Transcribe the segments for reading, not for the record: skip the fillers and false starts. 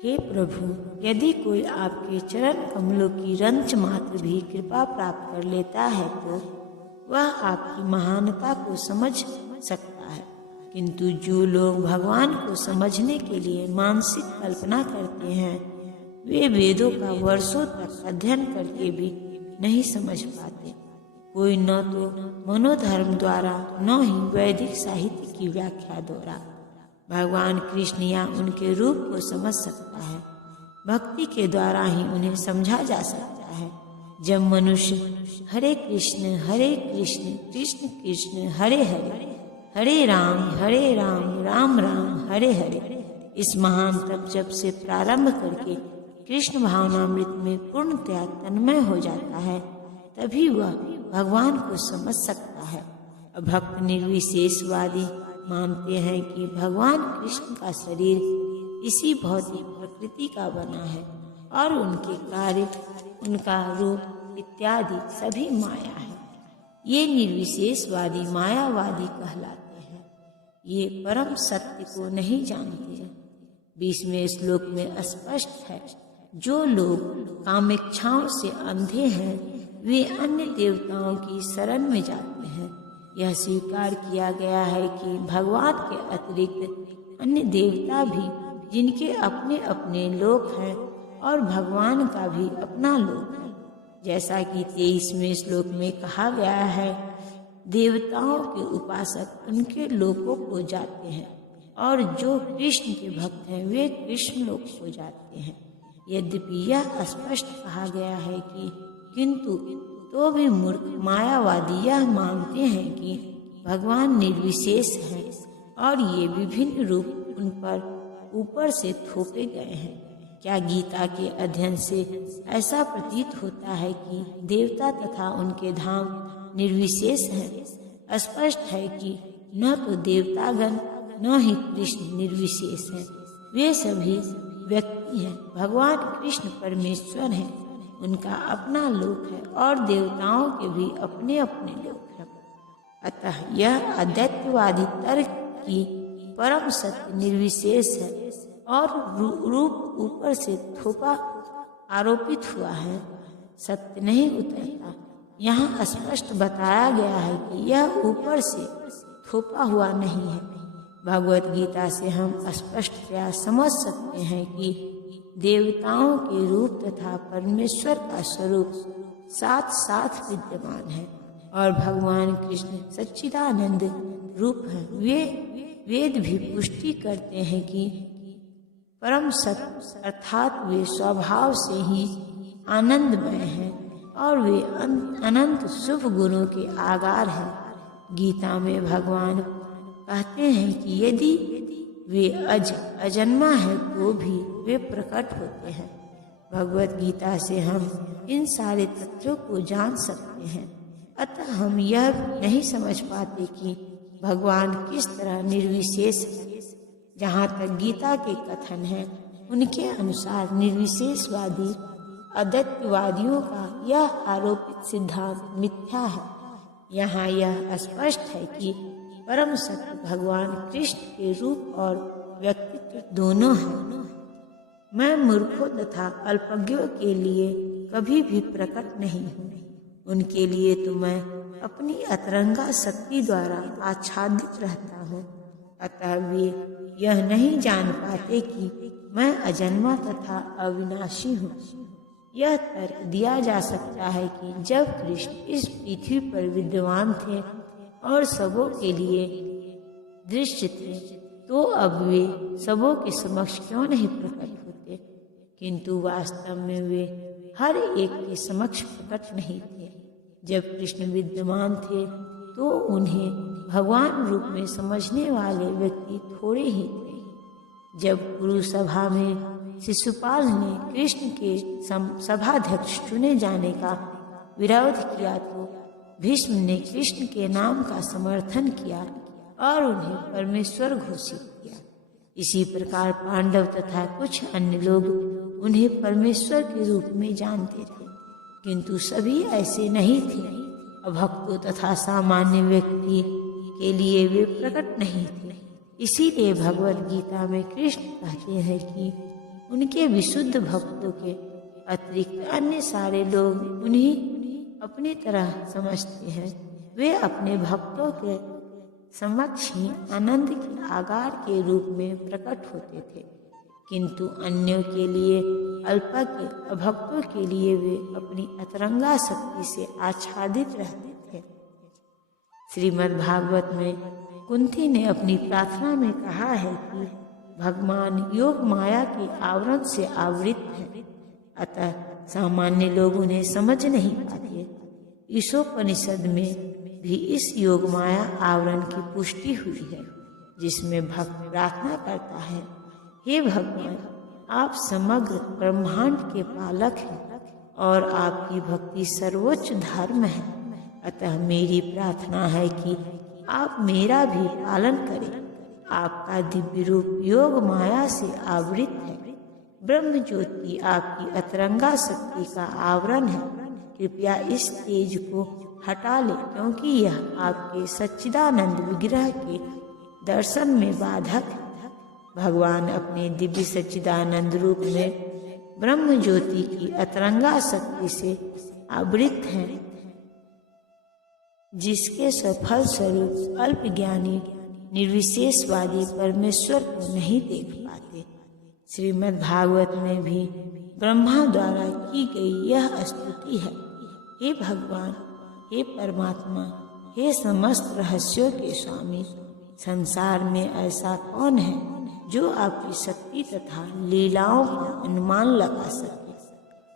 हे प्रभु, यदि कोई आपके चरण कमलों की रंच मात्र भी कृपा प्राप्त कर लेता है तो वह आपकी महानता को समझ सकता है, किंतु जो लोग भगवान को समझने के लिए मानसिक कल्पना करते हैं वे वेदों का वर्षों तक अध्ययन करके भी नहीं समझ पाते। कोई न तो मनोधर्म द्वारा न ही वैदिक साहित्य की व्याख्या द्वारा भगवान कृष्ण या उनके रूप को समझ सकता है। भक्ति के द्वारा ही उन्हें समझा जा सकता है। जब मनुष्य हरे कृष्ण कृष्ण कृष्ण हरे हरे, हरे राम राम राम हरे हरे इस महान तप जप से प्रारंभ करके कृष्ण भावनामृत में पूर्णतया तन्मय हो जाता है, तभी वह भगवान को समझ सकता है। भक्त निर्विशेषवादी मानते हैं कि भगवान कृष्ण का शरीर इसी भौतिक प्रकृति का बना है और उनके कार्य, उनका रूप इत्यादि सभी माया है। ये निर्विशेषवादी मायावादी कहलाते हैं। ये परम सत्य को नहीं जानते। 20वें श्लोक में स्पष्ट है, जो लोग कामेच्छाओं से अंधे हैं वे अन्य देवताओं की शरण में जाते हैं। यह स्वीकार किया गया है कि भगवान के अतिरिक्त अन्य देवता भी जिनके अपने अपने लोक हैं और भगवान का भी अपना लोक है। जैसा कि 23वें श्लोक में कहा गया है, देवताओं के उपासक उनके लोकों को जाते हैं और जो कृष्ण के भक्त हैं वे कृष्ण लोक को जाते हैं। यद्यपि यह स्पष्ट कहा गया है कि किंतु तो भी मूर्ख मायावादी यह मानते हैं कि भगवान निर्विशेष हैं और ये विभिन्न रूप उन पर ऊपर से थोपे गए हैं। क्या गीता के अध्ययन से ऐसा प्रतीत होता है कि देवता तथा उनके धाम निर्विशेष हैं? स्पष्ट है कि न तो देवतागण न ही कृष्ण निर्विशेष हैं। वे सभी व्यक्ति हैं। भगवान कृष्ण परमेश्वर हैं, उनका अपना लोक है और देवताओं के भी अपने अपने लोक हैं। अतः यह अद्वैतवादी तर्क की परम सत्य निर्विशेष है और रूप ऊपर से थोपा आरोपित हुआ है, सत्य नहीं उतरता। यहाँ स्पष्ट बताया गया है कि यह ऊपर से थोपा हुआ नहीं है। भगवत गीता से हम स्पष्टतया समझ सकते हैं कि देवताओं के रूप तथा परमेश्वर का स्वरूप साथ साथ विद्यमान है और भगवान कृष्ण सच्चिदानंद रूप है। वे वेद भी पुष्टि करते हैं कि परम सत्य अर्थात वे स्वभाव से ही आनंदमय हैं और वे अनंत शुभ गुणों के आगार हैं। गीता में भगवान कहते हैं कि यदि वे अजन्मा है तो भी वे प्रकट होते हैं। भगवत गीता से हम इन सारे तथ्यों को जान सकते हैं। अतः हम यह नहीं समझ पाते कि भगवान किस तरह निर्विशेष है। जहाँ तक गीता के कथन है उनके अनुसार निर्विशेषवादी अद्वैतवादियों का यह आरोपित सिद्धांत मिथ्या है। यहाँ यह स्पष्ट है कि परम सत्य भगवान कृष्ण के रूप और व्यक्तित्व दोनों हैं। मैं मूर्खों तथा अल्पज्ञों के लिए कभी भी प्रकट नहीं हूँ। उनके लिए तो मैं अपनी अतरंगा शक्ति द्वारा आच्छादित रहता हूँ। अतः वे यह नहीं जान पाते कि मैं अजन्मा तथा अविनाशी हूँ। यह तर्क दिया जा सकता है कि जब कृष्ण इस पृथ्वी पर विद्यमान थे और सबों के लिए दृश्य थे तो अब वे सबों के समक्ष क्यों नहीं प्रकट होते, किंतु वास्तव में वे हर एक के समक्ष प्रकट नहीं थे। जब कृष्ण विद्यमान थे तो उन्हें भगवान रूप में समझने वाले व्यक्ति थोड़े ही थे। जब गुरु सभा में शिशुपाल ने कृष्ण के सभाध्यक्ष चुने जाने का विरोध किया तो भीष्म ने कृष्ण के नाम का समर्थन किया और उन्हें परमेश्वर घोषित किया। इसी प्रकार पांडव तथा कुछ अन्य लोग उन्हें परमेश्वर के रूप में जानते थे, किंतु सभी ऐसे नहीं थे। अभक्तों तथा सामान्य व्यक्ति के लिए वे प्रकट नहीं थे। इसीलिए भगवत गीता में कृष्ण कहते हैं कि उनके विशुद्ध भक्तों के अतिरिक्त अन्य सारे लोग उन्हीं अपनी तरह समझते हैं। वे अपने भक्तों के समक्ष ही आनंद के आगार के रूप में प्रकट होते थे, किंतु अन्यों के लिए, अल्पज्ञ भक्तों के लिए वे अपनी अतरंगा शक्ति से आच्छादित रहते थे। श्रीमद् भागवत में कुंती ने अपनी प्रार्थना में कहा है कि भगवान योग माया के आवरण से आवृत है, अतः सामान्य लोग उन्हें समझ नहीं पाते। ईशोपनिषद में भी इस योग माया आवरण की पुष्टि हुई है, जिसमें भक्त प्रार्थना करता है, हे भगवान, आप समग्र ब्रह्मांड के पालक हैं और आपकी भक्ति सर्वोच्च धर्म है। अतः मेरी प्रार्थना है कि आप मेरा भी पालन करें। आपका दिव्य रूप योग माया से आवृत है। ब्रह्म ज्योति आपकी अतरंगा शक्ति का आवरण है। कृपया इस तेज को हटा ले, क्योंकि यह आपके सच्चिदानंद विग्रह के दर्शन में बाधक है। भगवान अपने दिव्य सच्चिदानंद रूप में ब्रह्म ज्योति की अतरंगा शक्ति से आवृत हैं, जिसके सफल स्वरूप अल्पज्ञानी निर्विशेषवादी परमेश्वर को नहीं देख पाते। श्रीमद् भागवत में भी ब्रह्मा द्वारा की गई यह स्तुति है, हे भगवान, हे परमात्मा, हे समस्त रहस्यों के स्वामी, संसार में ऐसा कौन है जो आपकी शक्ति तथा लीलाओं का अनुमान लगा सके।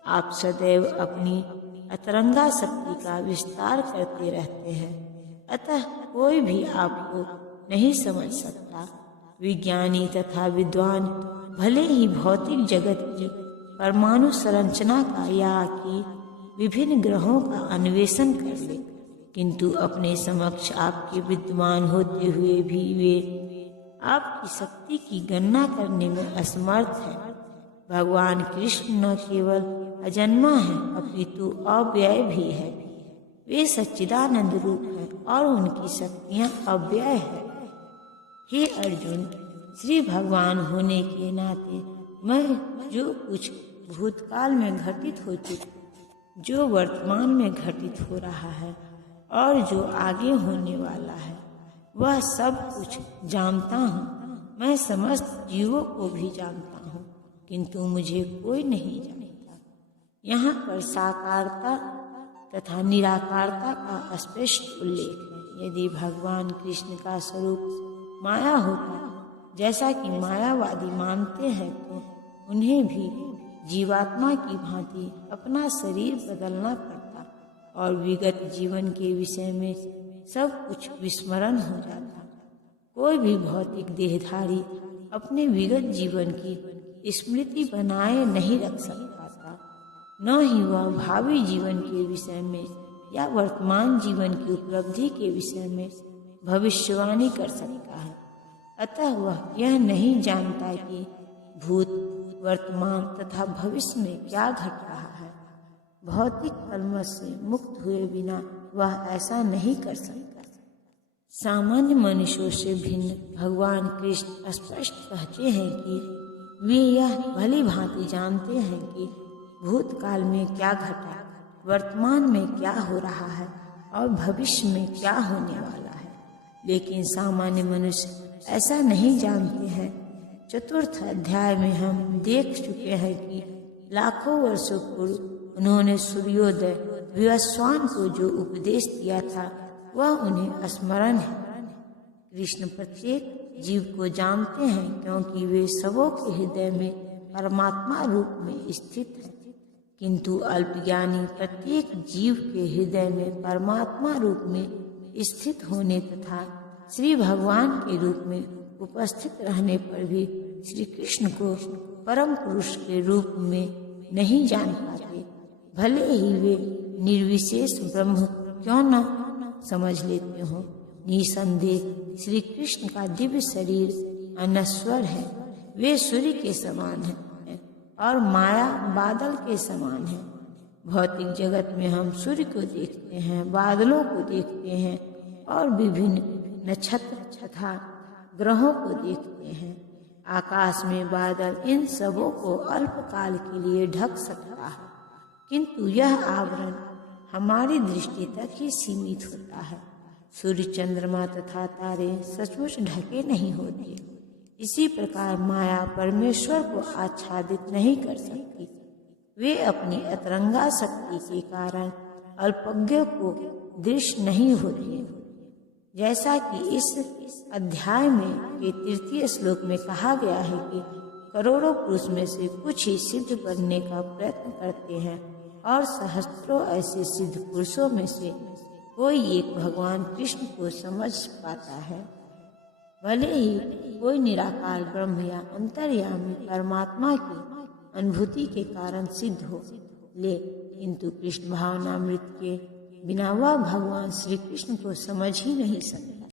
आप सदैव अपनी अतरंगा शक्ति का विस्तार करते रहते हैं, अतः कोई भी आपको नहीं समझ सकता। विज्ञानी तथा विद्वान भले ही भौतिक जगत की परमाणु संरचना का या कि विभिन्न ग्रहों का अन्वेषण कर ले, किंतु अपने समक्ष आपके विद्वान होते हुए भी वे आपकी शक्ति की गणना करने में असमर्थ है। भगवान कृष्ण न केवल अजन्मा है, अपितु अव्यय भी है। वे सच्चिदानंद रूप हैं और उनकी शक्तियाँ अव्यय है। हे अर्जुन, श्री भगवान होने के नाते मैं जो कुछ भूतकाल में घटित हो चुका, जो वर्तमान में घटित हो रहा है और जो आगे होने वाला है, वह सब कुछ जानता हूँ। मैं समस्त जीवों को भी जानता हूँ, किंतु मुझे कोई नहीं जानता। यहाँ पर साकारता तथा निराकारता का स्पष्ट उल्लेख है। यदि भगवान कृष्ण का स्वरूप माया होता, जैसा कि मायावादी मानते हैं, तो उन्हें भी जीवात्मा की भांति अपना शरीर बदलना पड़ता और विगत जीवन के विषय में सब कुछ विस्मरण हो जाता। कोई भी भौतिक देहधारी अपने विगत जीवन की स्मृति बनाए नहीं रख सकता था, न ही वह भावी जीवन के विषय में या वर्तमान जीवन की उपलब्धि के विषय में भविष्यवाणी कर सकता है। अतः वह यह नहीं जानता कि भूत, वर्तमान तथा भविष्य में क्या घट रहा है। भौतिक कलमश से मुक्त हुए बिना वह ऐसा नहीं कर सकता। सामान्य मनुष्यों से भिन्न भगवान कृष्ण स्पष्ट कहते हैं कि वे यह भली भांति जानते हैं कि भूतकाल में क्या घटा, वर्तमान में क्या हो रहा है और भविष्य में क्या होने वाला है, लेकिन सामान्य मनुष्य ऐसा नहीं जानते हैं। चतुर्थ अध्याय में हम देख चुके हैं कि लाखों वर्षों पूर्व उन्होंने सूर्योदय विवस्वान को जो उपदेश दिया था, वह उन्हें स्मरण है। कृष्ण प्रत्येक जीव को जानते हैं, क्योंकि वे सबों के हृदय में परमात्मा रूप में स्थित है, किंतु अल्पज्ञानी प्रत्येक जीव के हृदय में परमात्मा रूप में स्थित होने तथा श्री भगवान के रूप में उपस्थित रहने पर भी श्री कृष्ण को परम पुरुष के रूप में नहीं जान पाते। भले ही वे निर्विशेष ब्रह्म क्यों न समझ लेते हो, निसंदेह श्री कृष्ण का दिव्य शरीर अनश्वर है। वे सूर्य के समान हैं और माया बादल के समान है। भौतिक जगत में हम सूर्य को देखते हैं, बादलों को देखते हैं और विभिन्न नक्षत्र तथा ग्रहों को देखते हैं। आकाश में बादल इन सबों को अल्पकाल के लिए ढक सकता है, किंतु यह आवरण हमारी दृष्टि तक ही सीमित होता है। सूर्य, चंद्रमा तथा तारे सचमुच ढके नहीं होते। इसी प्रकार माया परमेश्वर को आच्छादित नहीं कर सकती। वे अपनी अतरंगा शक्ति के कारण अल्पज्ञों को दृश्य नहीं होती। जैसा कि इस अध्याय में के 3 श्लोक में कहा गया है कि करोड़ों पुरुष में से कुछ ही सिद्ध बनने का प्रयत्न करते हैं और सहस्त्रों ऐसे सिद्ध पुरुषों में से कोई एक भगवान कृष्ण को समझ पाता है। भले ही कोई निराकार ब्रह्म या अंतर्यामी परमात्मा की अनुभूति के कारण सिद्ध हो ले, किंतु कृष्ण भावनामृत के बिना वह भगवान श्री कृष्ण को समझ ही नहीं सकता।